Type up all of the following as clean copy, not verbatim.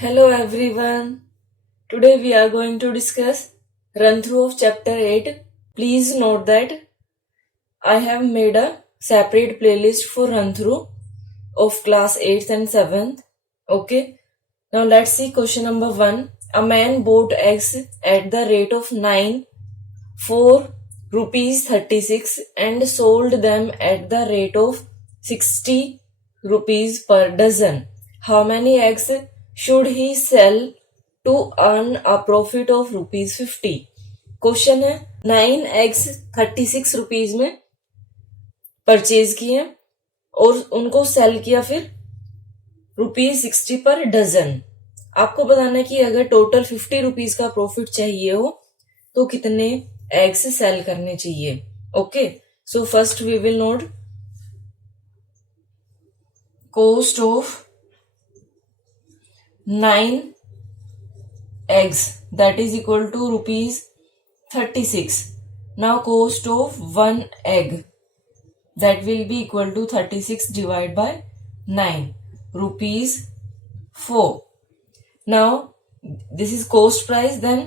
Hello everyone. Today we are going to discuss run through of chapter 8. Please note that I have made a separate playlist for run through of class 8th and 7th. Okay. Now let's see question number 1. A man bought eggs at the rate of 9 for rupees 36 and sold them at the rate of 60 rupees per dozen. How many eggs should he sell to earn a profit of rupees 50? Question है 9 eggs 36 rupees में purchase किए और उनको cell किया फिर rupees 60 पर dozen. आपको बताना है कि अगर टोटल 50 रुपीज का प्रॉफिट चाहिए हो तो कितने एग्स सेल करने चाहिए. Okay, so first we will note cost of 9 eggs that is equal to rupees 36. Now cost of 1 egg that will be equal to 36 divided by 9 rupees 4. Now this is cost price, then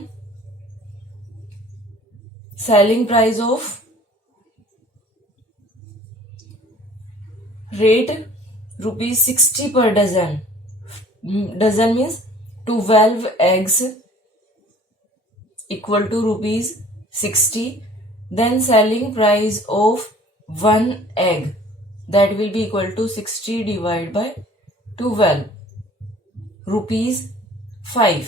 selling price of rate rupees 60 per dozen. Dozen means 12 eggs equal to rupees 60. Then selling price of 1 egg that will be equal to 60 divided by 12 rupees 5.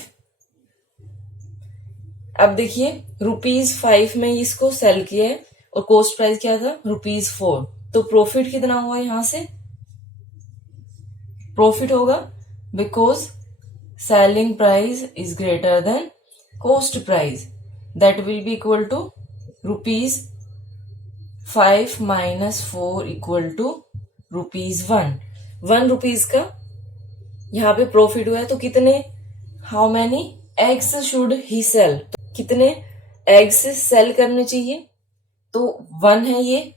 अब देखिए rupees 5 में इसको cell किया है और cost price क्या था rupees 4. तो प्रॉफिट कितना हुआ यहां से? प्रॉफिट होगा because selling price is greater than cost price. That will be equal to rupees 5 minus 4 equal to rupees 1. 1 rupees का यहाँ पे प्रॉफिट हुआ है तो कितने, how many eggs should he sell, कितने एग्स सेल करने चाहिए? तो 1 है ये,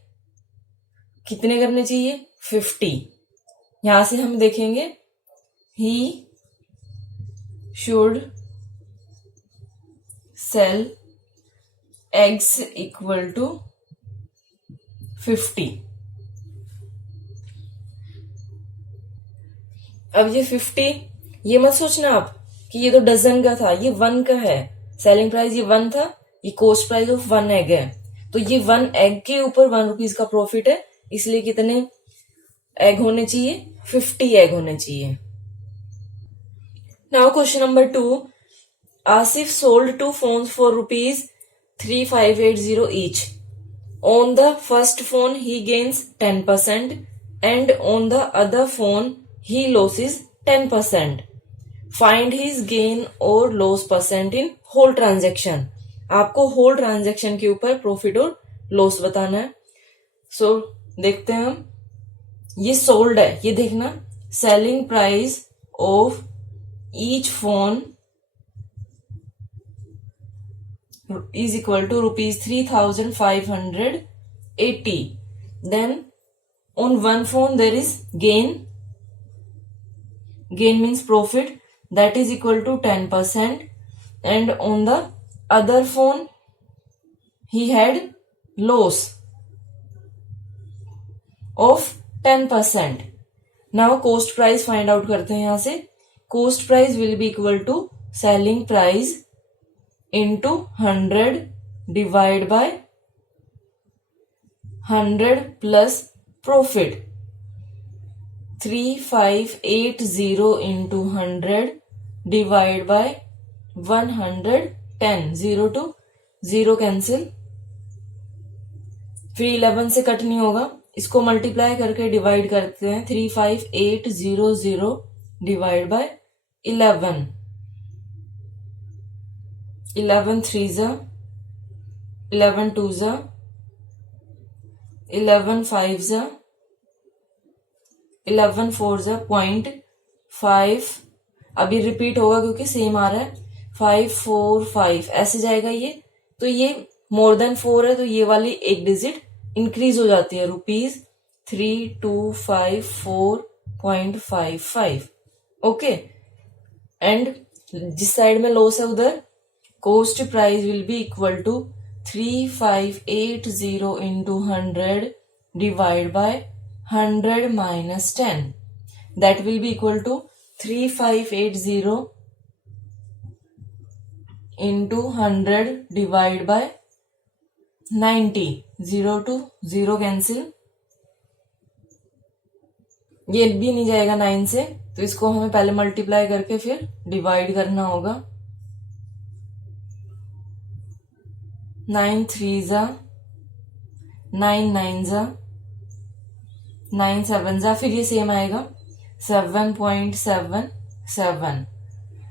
कितने करने चाहिए 50. यहां से हम देखेंगे he should sell eggs equal to 50. अब ये 50, ये मत सोचना आप कि ये तो डजन का था, ये 1 का है. सेलिंग प्राइस ये 1 था, ये कॉस्ट प्राइस ऑफ 1 एग है. तो ये 1 एग के ऊपर 1 रुपीज का प्रॉफिट है, इसलिए कितने एग होने चाहिए 50 एग होने चाहिए. Now question number 2. Asif sold 2 phones for rupees 3580 each. On the first phone he gains 10% and on the other phone he loses 10%. Find his gain or loss percent in whole transaction. आपको whole transaction के ऊपर profit और loss बताना है. सो देखते हैं हम. ये सोल्ड है, ये देखना selling price of each phone is equal to rupees 3580. Then on one phone there is gain means profit, that is equal to 10%, and on the other phone he had loss of 10%. now cost price find out करते हैं. यहां से cost price will be equal to selling price into 100 divide by 100 plus profit. 3580 into 100 divide by 110. 0 to 0 cancel, फिर 11 से cut नहीं होगा, इसको multiply करके डिवाइड करते हैं. 35800 डिवाइड बाय 11. 11 3 जा 11 2 जा 11 5 जा 11 4 जा 0.5. अभी रिपीट होगा क्योंकि सेम आ रहा है. 5 4 5 ऐसे जाएगा ये. तो ये मोर देन 4 है तो ये वाली एक डिजिट इंक्रीज हो जाती है. रुपीज 3254.55. ओके, एंड जिस साइड में लॉस है उधर cost price will be equal to 3580 into 100 divided by 100 minus 10. That will be equal to 3580 into 100 divided by 90. 0 to 0 cancel, ये भी नहीं जाएगा 9 से, तो इसको हमें पहले मल्टीप्लाई करके फिर डिवाइड करना होगा। 9 3 जा 9 9 जा 9 7 जा, फिर ये सेम आएगा 7.77।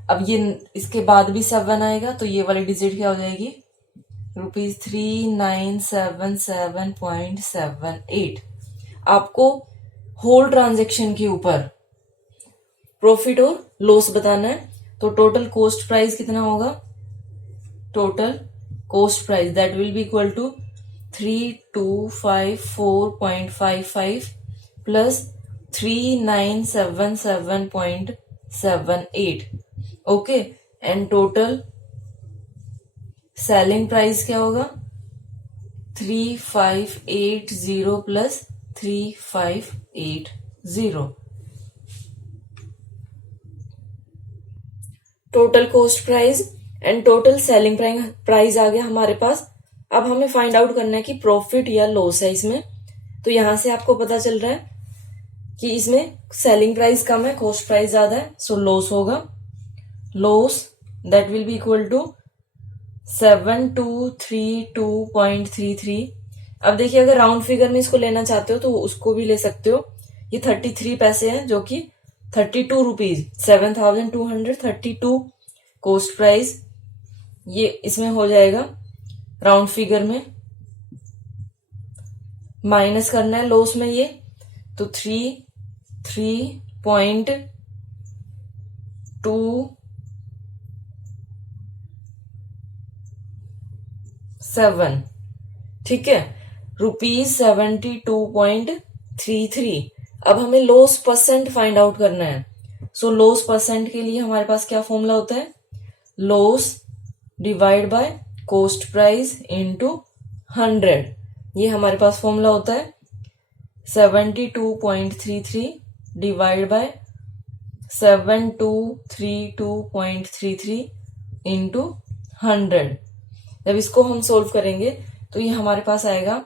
अब ये इसके बाद भी 7 आएगा तो ये वाली डिजिट क्या हो जाएगी, ₹3977.78। आपको होल ट्रांजेक्शन के ऊपर प्रॉफिट और लॉस बताना है। तो टोटल कॉस्ट प्राइस कितना होगा, total cost price that will be equal to 3254.55 plus 3977.78। Okay, and total selling price क्या होगा, 3580 plus 3580। Total cost price and total selling price आ गया हमारे पास। अब हमें फाइंड आउट करना है कि प्रॉफिट या लॉस है इसमें। तो यहां से आपको पता चल रहा है कि इसमें सेलिंग प्राइस कम है, कॉस्ट प्राइस ज्यादा है, सो लॉस होगा। Loss that will be equal to 7232.33। अब देखिए, अगर राउंड फिगर में इसको लेना चाहते हो तो उसको भी ले सकते हो। ये 33 पैसे हैं, जो कि 32 रुपीज, 7232 कॉस्ट प्राइस, ये इसमें हो जाएगा राउंड फिगर में। माइनस करना है लॉस में ये, तो 3.37, ठीक है, ₹72.33। अब हमें लॉस परसेंट फाइंड आउट करना है। सो लॉस परसेंट के लिए हमारे पास क्या फॉर्मूला होता है, loss divide by cost price into 100। ये हमारे पास फॉर्मूला होता है 72.33 डिवाइड बाय 7232.33 इंटू 100। जब इसको हम सोल्व करेंगे तो ये हमारे पास आएगा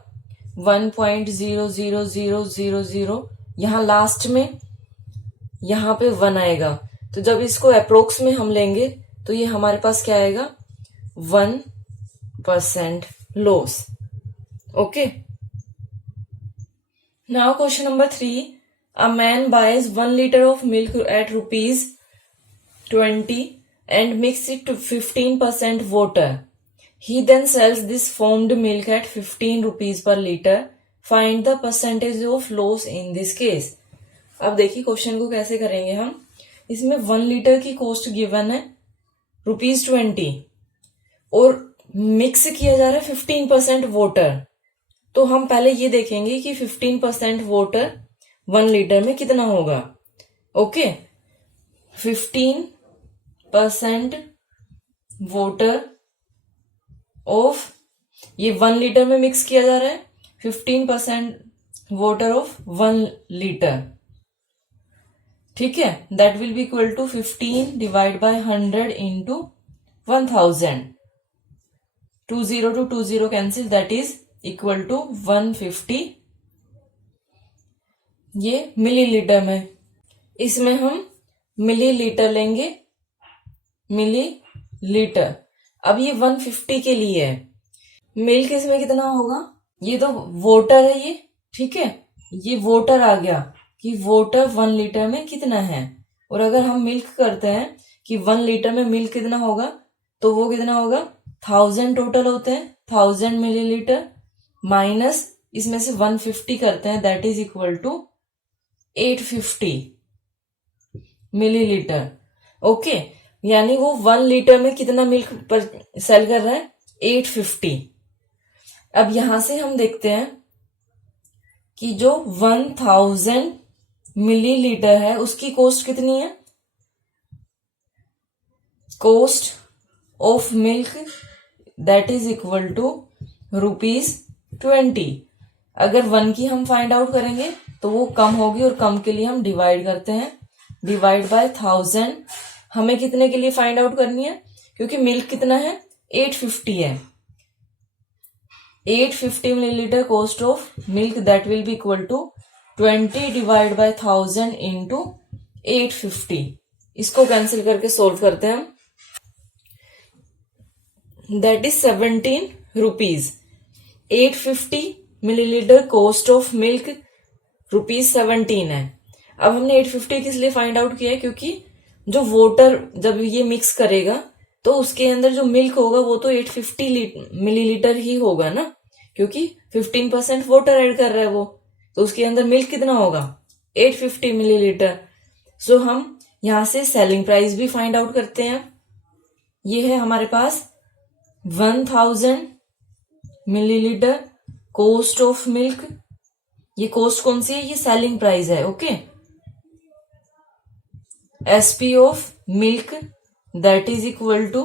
1.00000। यहाँ लास्ट में यहाँ पे 1 आएगा, तो जब इसको अप्रोक्स में हम लेंगे तो ये हमारे पास क्या आएगा, 1% loss. Okay, now question number 3। A man buys 1 liter of milk at ₹20 and mix it to 15% water. He then sells this foamed milk at 15 rupees per liter. Find the percentage of loss in this case. अब देखिए question को कैसे करेंगे हम। इसमें 1 litre की cost given है ₹20 और मिक्स किया जा रहा है 15% वाटर। तो हम पहले ये देखेंगे कि 15% वाटर 1 लीटर में कितना होगा। ओके, 15% वाटर ऑफ, ये 1 लीटर में मिक्स किया जा रहा है, 15% वाटर ऑफ 1 लीटर, ठीक है, that will be equal to 15 divide by 100 into 1000। 20 to 20 cancel, that is equal to 150। ये मिलीलीटर में, इसमें हम मिलीलीटर लेंगे, मिलीलीटर। अब ये 150 के लिए है। मिल्क इसमें कितना होगा, ये तो वाटर है ये, ठीक है, ये वाटर आ गया कि वाटर 1 लीटर में कितना है। और अगर हम मिल्क करते हैं कि 1 लीटर में मिल्क कितना होगा, तो वो कितना होगा, 1000 टोटल होते हैं, 1000 मिलीलीटर माइनस इसमें से 150 करते हैं, that is equal to 850 millilitre. Okay, यानी वो 1 लीटर में कितना मिल्क पर सेल कर रहा है, 850। अब यहां से हम देखते हैं कि जो 1000 मिलीलीटर है उसकी कॉस्ट कितनी है, cost of milk that is equal to ₹20। अगर 1 की हम फाइंड आउट करेंगे तो वो कम होगी और कम के लिए हम डिवाइड करते हैं, डिवाइड बाय 1000। हमें कितने के लिए फाइंड आउट करनी है, क्योंकि मिल्क कितना है 850 है। 850 millilitre cost of milk that will be equal to 20 divide by 1000 into 850। इसको कैंसिल करके सोल्व करते हैं हम, that is 17 rupees. 850 millilitre cost of milk ₹17 है। अब हमने 850 किस लिए फाइंड आउट किया है, क्योंकि जो वाटर जब ये मिक्स करेगा तो उसके अंदर जो मिल्क होगा वो तो 850 मिलीलीटर ही होगा ना, क्योंकि 15% वाटर ऐड कर रहा है वो, तो उसके अंदर मिल्क कितना होगा 850 मिलीलीटर। सो हम यहां से सेलिंग प्राइस भी फाइंड आउट करते हैं। ये है हमारे पास 1000 मिलीलीटर कॉस्ट ऑफ मिल्क। ये कॉस्ट कौन सी है, ये सेलिंग प्राइस है। Okay, SP of milk that is equal to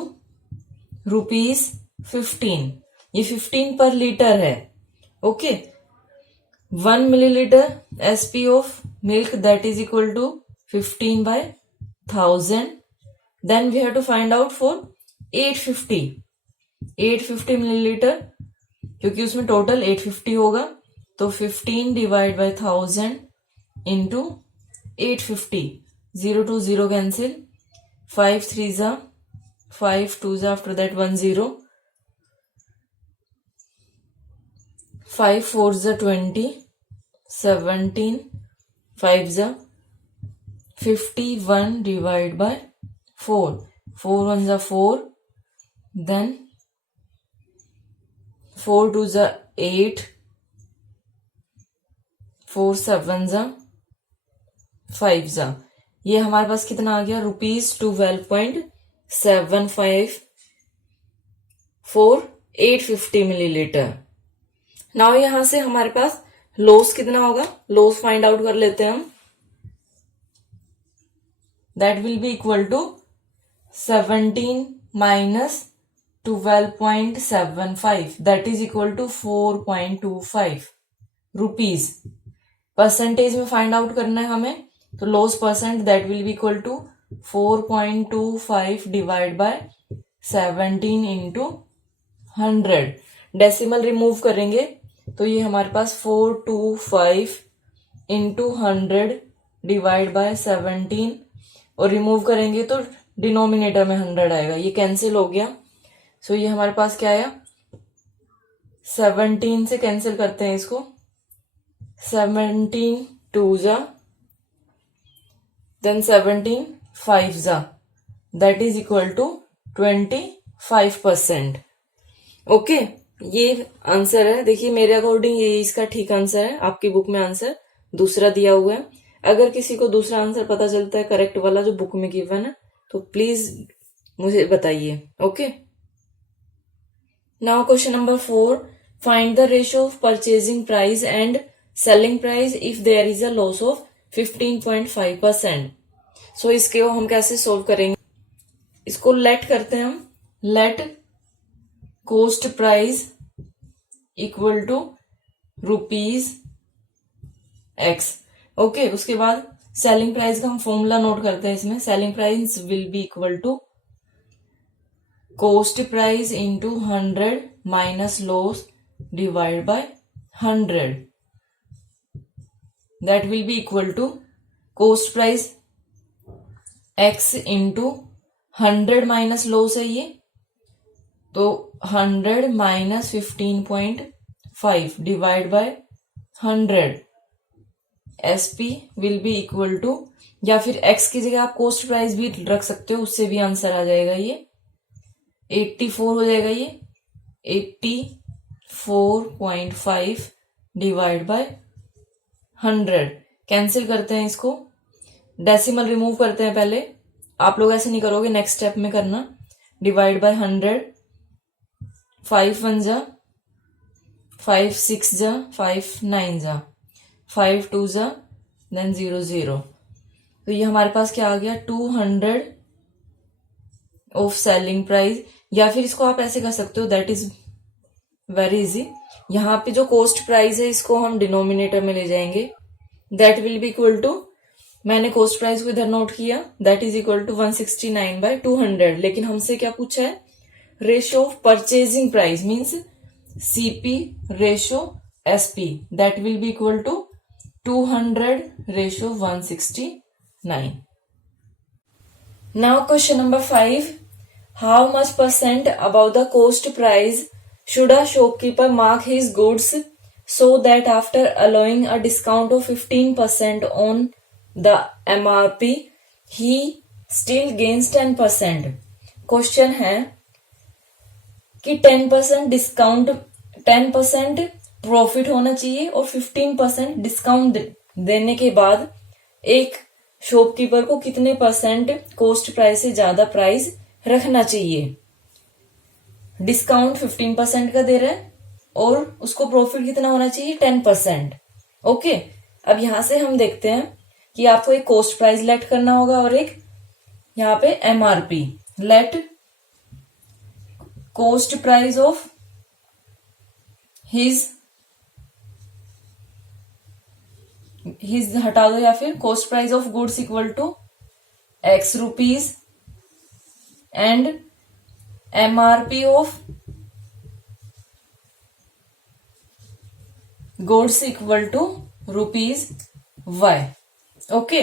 ₹15। ये 15 पर लीटर है। Okay, 1 millilitre SP of milk that is equal to 15 by 1000। Then we have to find out for 850 millilitre, क्योंकि उसमें total 850 होगा, तो 15 divide by 1000 into 850। 0 to 0 cancel, 5 3 जा 5 2 जा, after that 1 0, 5 4 जा 20, 17 5 जा 51 डिवाइड बाय 4, 4 1 जा 4, देन 4 2 जा 8, 4 7 जा 5 जा। ये हमारे पास कितना आ गया, ₹12.75 फॉर 850 मिलीलीटर। नाउ यहां से हमारे पास लॉस कितना होगा, लॉस फाइंड आउट कर लेते हैं हम। That will be equal to 17 minus 12.75 that is equal to 4.25 rupees. Percentage में फाइंड आउट करना है हमें, तो loss percent that will be equal to 4.25 divide by 17 into 100। Decimal remove करेंगे तो ये हमारे पास 425 इंटू 100 डिवाइड बाय 17, और रिमूव करेंगे तो डिनोमिनेटर में 100 आएगा, ये कैंसिल हो गया। सो ये हमारे पास क्या आया, 17 से कैंसिल करते हैं इसको, 17 2 जा, देन 17 5 जा, that is equal to 25%। Okay, ये आंसर है। देखिए मेरे अकॉर्डिंग ये इसका ठीक आंसर है, आपकी बुक में आंसर दूसरा दिया हुआ है। अगर किसी को दूसरा आंसर पता चलता है करेक्ट वाला जो बुक में गिवन है, तो प्लीज मुझे बताइए। Okay, now question number 4, find the ratio of purchasing price and selling price if there is a loss of 15.5%। So इसके हम कैसे सोल्व करेंगे, इसको लेट करते हैं हम, let cost price equal to ₹X। Okay, उसके बाद सेलिंग प्राइस का हम फॉर्मूला नोट करते हैं इसमें। Selling price will be equal to cost price into 100 minus loss divide by 100, that will be equal to cost price X into 100 minus loss है ये, तो 100 minus 15.5 divide by 100, SP will be equal to, या फिर X की जगह आप cost price भी रख सकते हो, उससे भी आंसर आ जाएगा। ये 84 हो जाएगा, ये 84.5 डिवाइड बाय 100। कैंसिल करते हैं इसको, डेसिमल रिमूव करते हैं पहले। आप लोग ऐसे नहीं करोगे, नेक्स्ट स्टेप में करना। डिवाइड बाय 100, 5 1 जा 5 6 जा 5 9 जा 5 2 जा, देन 0 0। तो ये हमारे पास क्या आ गया, 200 ऑफ सेलिंग प्राइस, या फिर इसको आप ऐसे कर सकते हो, दैट इज वेरी इजी। यहाँ पे जो कॉस्ट प्राइस है इसको हम डिनोमिनेटर में ले जाएंगे, that will be equal to, मैंने कॉस्ट प्राइस को इधर नोट किया, दैट इज इक्वल टू 169/200। लेकिन हमसे क्या पूछा है, ratio of purchasing price means CP ratio SP, that will be equal to 200/169। Now question number 5, how much percent above the cost price should a shopkeeper mark his goods so that after allowing a discount of 15% on the MRP he still gains 10%। Question है कि 10% discount, 10% profit होना चाहिए और 15% discount देने के बाद एक shopkeeper को कितने परसेंट कॉस्ट प्राइस से ज्यादा प्राइस रखना चाहिए। डिस्काउंट 15% का दे रहा है और उसको प्रॉफिट कितना होना चाहिए, 10%। ओके, अब यहां से हम देखते हैं कि आपको एक कॉस्ट प्राइस लेट करना होगा और एक यहाँ पे MRP. Let cost price of his हटा दो, या फिर cost price of goods equal to X rupees and MRP of goods equal to ₹Y। Okay,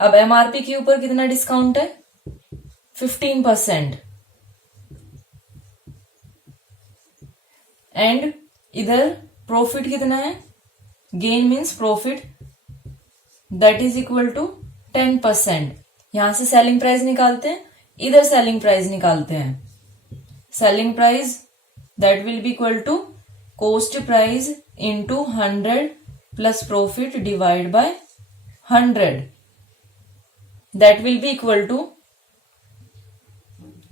अब MRP के ऊपर कितना डिस्काउंट है, 15%, एंड इधर प्रॉफिट कितना है, gain means profit, that is equal to 10%। यहां से सेलिंग प्राइस निकालते हैं, इधर सेलिंग प्राइस निकालते हैं। Selling price that will be equal to cost price into 100 plus profit divide by 100, that will be equal to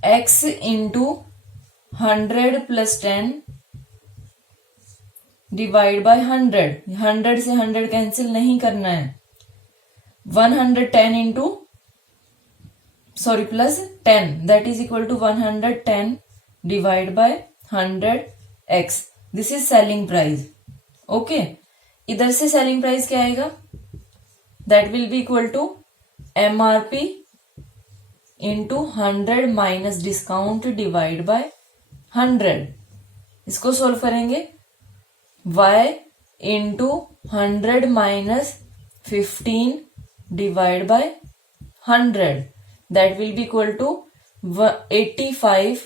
X into 100 plus 10 divide by 100। 100 से 100 cancel नहीं करना है, 110 into plus 10, that is equal to 110 divide by 100x, this is selling price. Okay, इधर से selling price क्या आएगा, that will be equal to MRP into 100 minus discount divide by 100। इसको solve करेंगे, y into 100 minus 15 divide by 100, that will be equal to 85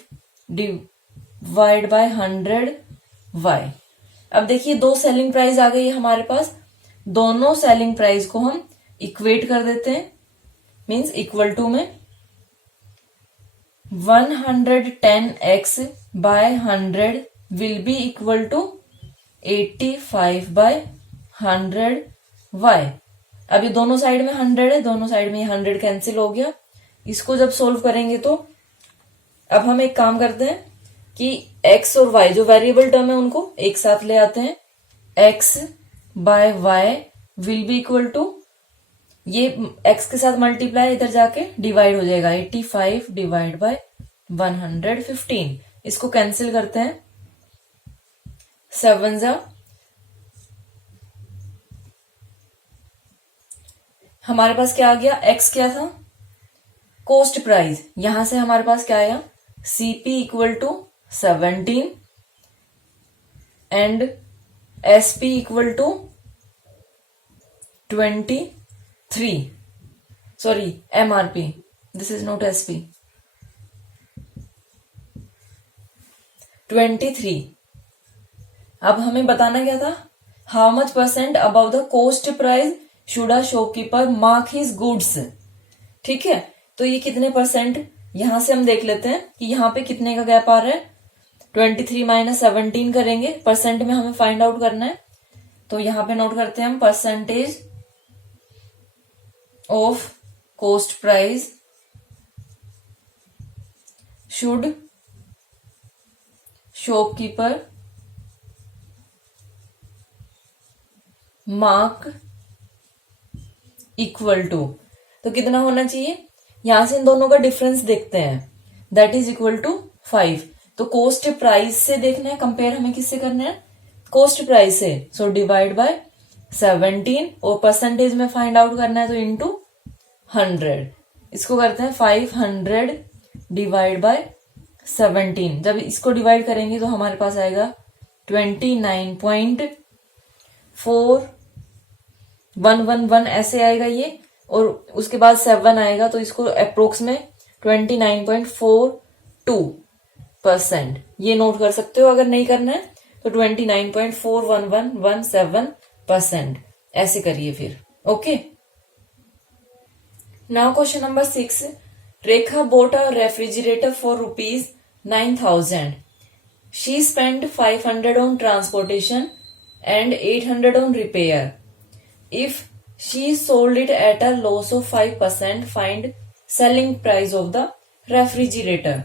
divide by 100y। अब देखिए दो selling price आ गई है हमारे पास, दोनों सेलिंग प्राइस को हम इक्वेट कर देते हैं, मीन्स इक्वल टू में 110x by 100 will be equal to 85 by 100y। अब ये दोनों साइड में 100 है, दोनों साइड में 100 कैंसिल हो गया। इसको जब सोल्व करेंगे तो अब हम एक काम करते हैं कि x और y जो वेरिएबल टर्म है उनको एक साथ ले आते हैं। x by y will be equal to, ये x के साथ मल्टीप्लाई इधर जाके डिवाइड हो जाएगा, 85 डिवाइड बाय 115। इसको कैंसिल करते हैं, 7 जा, हमारे पास क्या आ गया, x क्या था, कॉस्ट प्राइस, यहां से हमारे पास क्या आया, CP equal to 17 and SP equal to 23, sorry MRP, this is not SP, 23। अब हमें बताना क्या था, how much percent above the cost price should a shopkeeper mark his goods. ठीक है, तो ये कितने परसेंट, यहां से हम देख लेते हैं कि यहाँ पे कितने का गैप आ रहा है, 23 माइनस 17 करेंगे, परसेंट में हमें फाइंड आउट करना है। तो यहां पे नोट करते हैं हम, percentage of cost price should shopkeeper mark equal to, तो कितना होना चाहिए, यहां से इन दोनों का डिफरेंस देखते हैं, दैट इज इक्वल टू 5। तो कोस्ट प्राइस से देखना है, कंपेयर हमें किससे करना है, कोस्ट प्राइस से। सो डिवाइड बाय 17 और परसेंटेज में फाइंड आउट करना है तो इंटू 100। इसको करते हैं 500 डिवाइड बाय 17। जब इसको डिवाइड करेंगे तो हमारे पास आएगा 29.4111 ऐसे आएगा ये, और उसके बाद 7 आएगा तो इसको अप्रोक्स में 29.42%। ये नोट कर सकते हो, अगर नहीं करना है तो 29.41117% ऐसे करिए फिर। Okay, now question number 6। Rekha bought a refrigerator for rupees 9,000. She spent 500 on transportation and 800 on repair. If she sold it at a loss of 5%, find selling price of the refrigerator.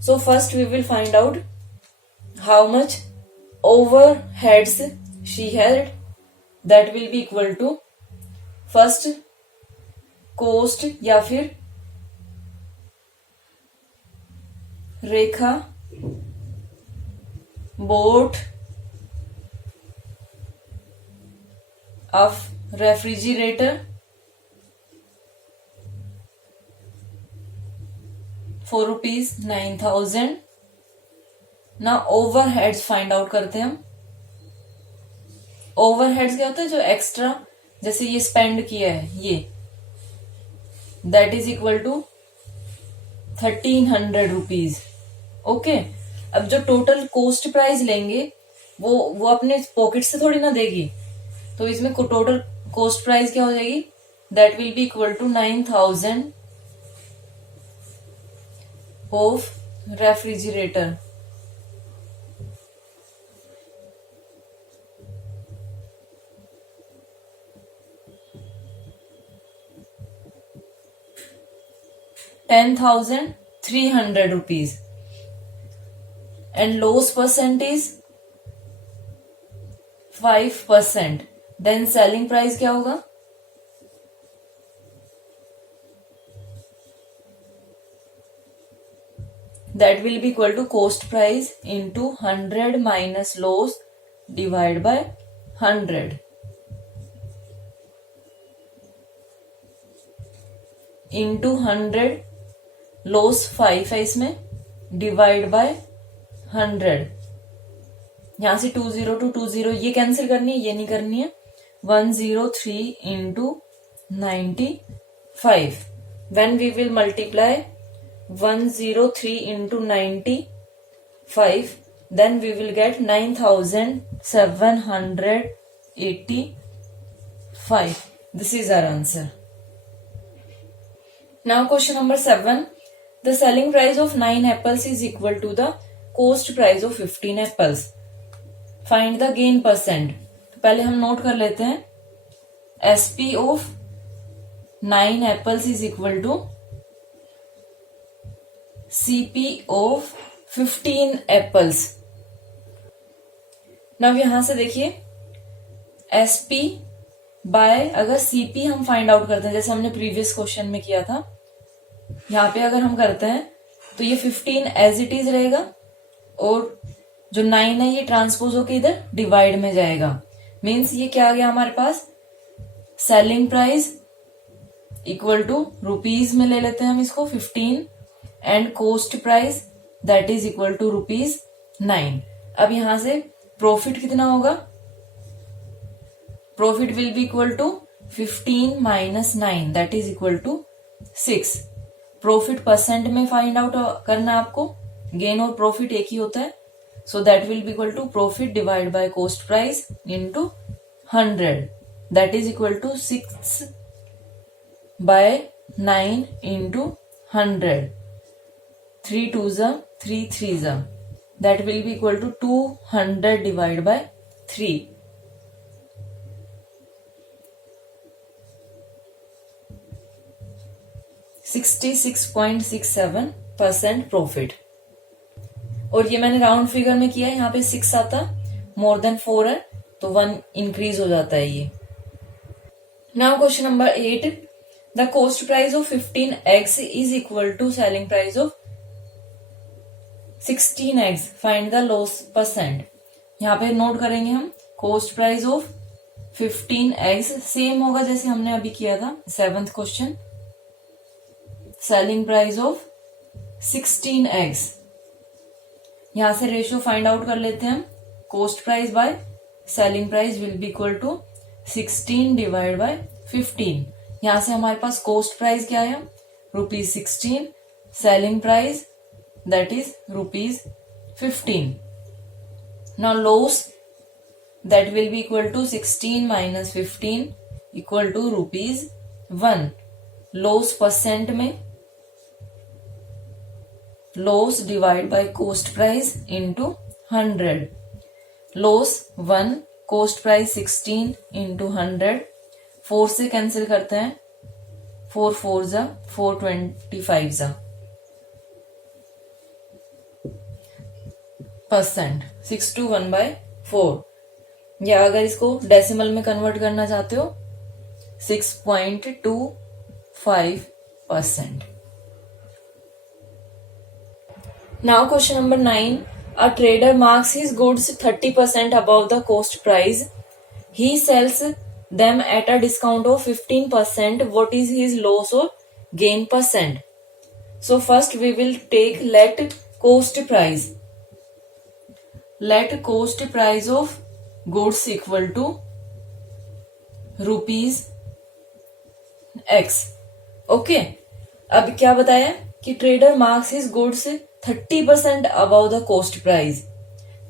So first we will find out how much overheads she had. That will be equal to first cost या फिर रेखा bought a refrigerator for rupees 9,000. ना overheads find out करते हैं हम। Overheads क्या होता है, जो एक्स्ट्रा जैसे ये स्पेंड किया है ये, that is equal to 1300 rupees. Okay, अब जो टोटल कोस्ट प्राइस लेंगे वो अपने पॉकेट से थोड़ी ना देगी, तो इसमें टोटल कोस्ट प्राइस क्या हो जाएगी, that will be equal to 9,000 of refrigerator. ₹10,300 and loss percentage 5%. Then selling price क्या होगा, that will be equal to cost price into 100 minus loss divide by 100 into 100, loss 5 है इसमें, डिवाइड बाय 100। यहां से 20 ये कैंसिल करनी है, ये नहीं करनी है। 103 into 95। When we will multiply 103 into 95, then we will get 9,785। This is our answer. Now question number 7। The selling price of 9 apples is equal to the cost price of 15 apples. Find the gain percent. तो पहले हम note कर लेते हैं, SP of 9 apples is equal to CP of 15 apples. Now यहां से देखिए SP bye, अगर CP हम फाइंड आउट करते हैं जैसे हमने प्रीवियस क्वेश्चन में किया था, यहाँ पे अगर हम करते हैं तो ये 15 एज इट इज रहेगा, और जो 9 है ये ट्रांसपोज होके इधर डिवाइड में जाएगा। मीन्स ये क्या आ गया हमारे पास, selling price equal to rupees में ले लेते हैं हम इसको 15, and cost price that is equal to ₹9। अब यहां से प्रॉफिट कितना होगा, profit will be equal to 15 minus 9 that is equal to 6। Profit percent में फाइंड आउट करना आपको, गेन और प्रॉफिट एक ही होता है। So that will be equal to profit divide by cost price into 100 that is equal to 6 by 9 into 100। 3 2s 3 3s, that will be equal to 200 divide by 3। 66.67% profit. और ये मैंने राउंड फिगर में किया है, यहाँ पे 6 आता, मोर देन 4 है तो 1 इंक्रीज हो जाता है ये। Now question number 8। The cost price of 15 eggs is equal to selling price of 16 eggs, find the loss percent। यहाँ पे नोट करेंगे हम cost price of 15 eggs, same होगा जैसे हमने अभी किया था 7th question. Selling price of 16 eggs, यहां से रेशियो फाइंड आउट कर लेते हैं हम। Cost price by selling price will be equal to 16 divide by 15। यहां से हमारे पास कॉस्ट प्राइस क्या है, ₹16, selling price that is ₹15। Now loss that will be equal to 16 minus 15 equal to ₹1। Loss percent में loss divide by cost price into 100। Loss 1, cost price 16 into 100। 4 से cancel करते हैं, 4 4 जा 425 जा परसेंट, 6/1/4। या अगर इसको डेसिमल में कन्वर्ट करना चाहते हो 6.25%। Now question number 9. A trader marks his goods 30% above the cost price. He sells them at a discount of 15%. What is his loss or gain percent? So first we will take let cost price. Let cost price of goods equal to ₹X. Okay. अब क्या बताया कि trader marks his goods 30% above the coast price.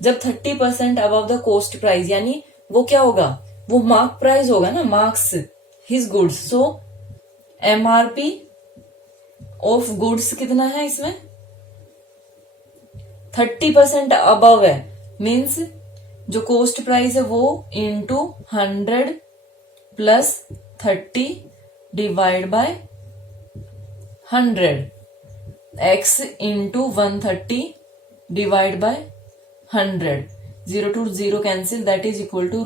जब 30% above the coast price यानी वो क्या होगा, वो मार्क प्राइस होगा ना, marks his goods. So MRP of goods कितना है इसमें 30% अबव है, मीन्स जो कोस्ट प्राइस है वो into 100 plus 30 divide by 100 x into 130 divide by 100। 0 to 0 cancel, that is equal to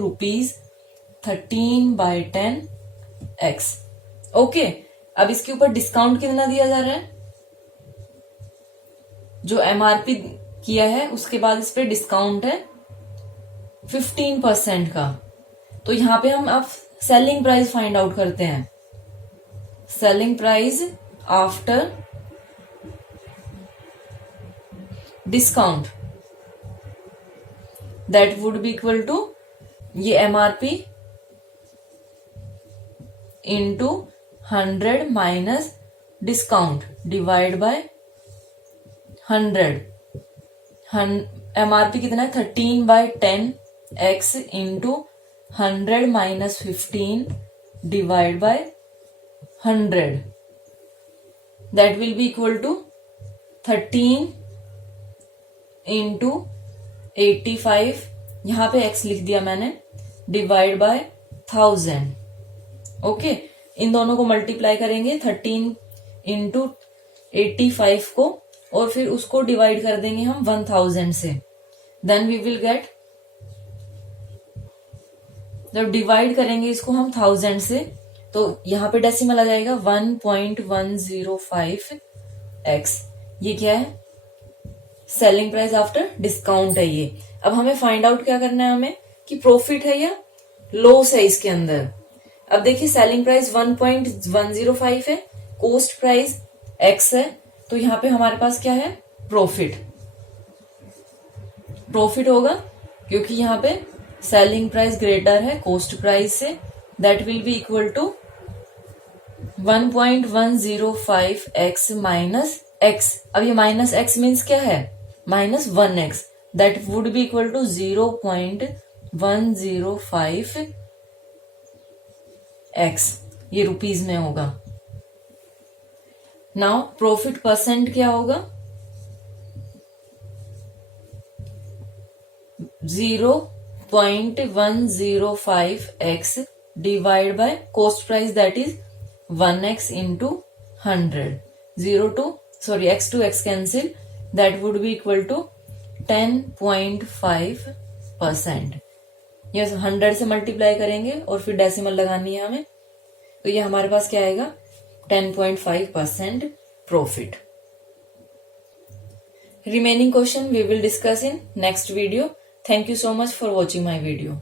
₹13/10x। Okay, अब इसके ऊपर डिस्काउंट कितना दिया जा रहा है, जो एमआरपी किया है उसके बाद इस पे डिस्काउंट है 15% का। तो यहां पे हम अब सेलिंग प्राइस फाइंड आउट करते हैं। Selling price after discount that would be equal to ये MRP into 100 minus discount divide by 100। MRP कितना है 13/10x into 100 minus 15 divide by 100, that will be equal to 13 into 85, यहां पे x लिख दिया मैंने, डिवाइड बाय 1000। ओके, इन दोनों को मल्टीप्लाई करेंगे 13 इंटू 85 को, और फिर उसको डिवाइड कर देंगे हम 1000 से। देन वी विल गेट, जब डिवाइड करेंगे इसको हम 1000 से तो यहां पे डेसिमल आ जाएगा 1.105x। ये क्या है, सेलिंग प्राइस आफ्टर डिस्काउंट है ये। अब हमें फाइंड आउट क्या करना है, हमें कि प्रॉफिट है या लॉस है इसके अंदर। अब देखिए सेलिंग प्राइस 1.105 है, कॉस्ट प्राइस x है, तो यहां पे हमारे पास क्या है, प्रॉफिट। प्रॉफिट होगा क्योंकि यहां पे सेलिंग प्राइस ग्रेटर है कॉस्ट प्राइस से, that will be equal to 1.105x minus x। अब ये माइनस x मीन्स क्या है, minus 1x, that would be equal to 0.105x। ये रुपीज में होगा। नाउ प्रॉफिट परसेंट क्या होगा, 0.105x divide by cost price that is 1x into 100। x to x cancel, that would be equal to 10.5%। Yes, 100 से multiply करेंगे और फिर decimal लगानी है हमें, तो ये हमारे पास क्या आएगा 10.5% profit. Remaining question we will discuss in next video. Thank you so much for watching my video.